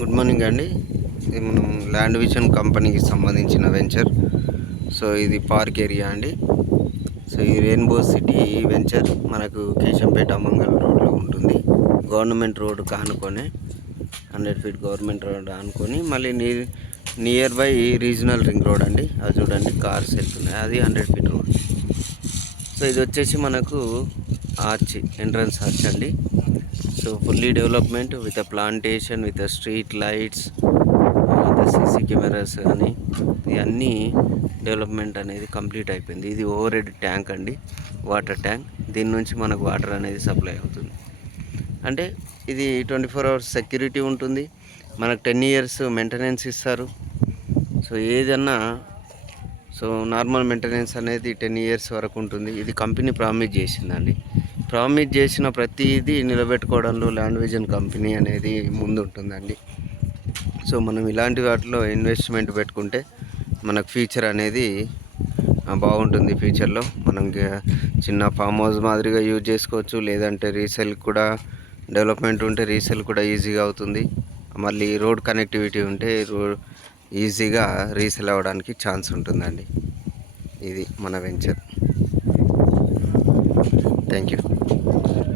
Good morning అండి. ఇది మనం ల్యాండ్ విజన్ కంపెనీకి సంబంధించిన వెంచర్. సో ఇది పార్క్ ఏరియా అండి. సో ఈ రెయిన్బో సిటీ వెంచర్ మనకు కేశంపేట మంగళ రోడ్లో ఉంటుంది. గవర్నమెంట్ రోడ్ కానుకొని 100 ఫీట్ గవర్నమెంట్ రోడ్ అనుకొని మళ్ళీ near by regional ring road అండి. అది చూడండి కార్స్ వెళ్తున్నాయి, అది 100 ఫీట్ రోడ్. సో ఇది వచ్చేసి మనకు ఆర్చ్, ఎంట్రన్స్ ఆర్చ్ అండి. So fully development with plantation, with street lights, CC cameras కానీ ఇవన్నీ డెవలప్మెంట్ అనేది కంప్లీట్ అయిపోయింది. ఇది ఓవర్ హెడ్ ట్యాంక్ అండి, వాటర్ ట్యాంక్. దీని నుంచి మనకు వాటర్ అనేది సప్లై అవుతుంది. అంటే ఇది 24 అవర్స్ సెక్యూరిటీ ఉంటుంది. మనకు 10 ఇయర్స్ మెయింటెనెన్స్ ఇస్తారు. సో ఏదన్నా నార్మల్ మెయింటెనెన్స్ అనేది 10 ఇయర్స్ వరకు ఉంటుంది. ఇది కంపెనీ ప్రామిస్ చేసిందండి. ప్రామిస్ చేసిన ప్రతిదీ నిలబెట్టుకోవడంలో ల్యాండ్ విజన్ కంపెనీ అనేది ముందు ఉంటుందండి. సో మనం ఇలాంటి వాటిలో ఇన్వెస్ట్మెంట్ పెట్టుకుంటే మనకు ఫ్యూచర్ అనేది బాగుంటుంది. ఫ్యూచర్లో మనం చిన్న ఫామ్ హౌస్ మాదిరిగా యూజ్ చేసుకోవచ్చు, లేదంటే రీసేల్ కూడా డెవలప్మెంట్ ఉంటే రీసేల్ కూడా ఈజీగా అవుతుంది. మళ్ళీ రోడ్ కనెక్టివిటీ ఉంటే ఈజీగా రీసేల్ అవ్వడానికి ఛాన్స్ ఉంటుందండి. ఇది మన వెంచర్. Thank you.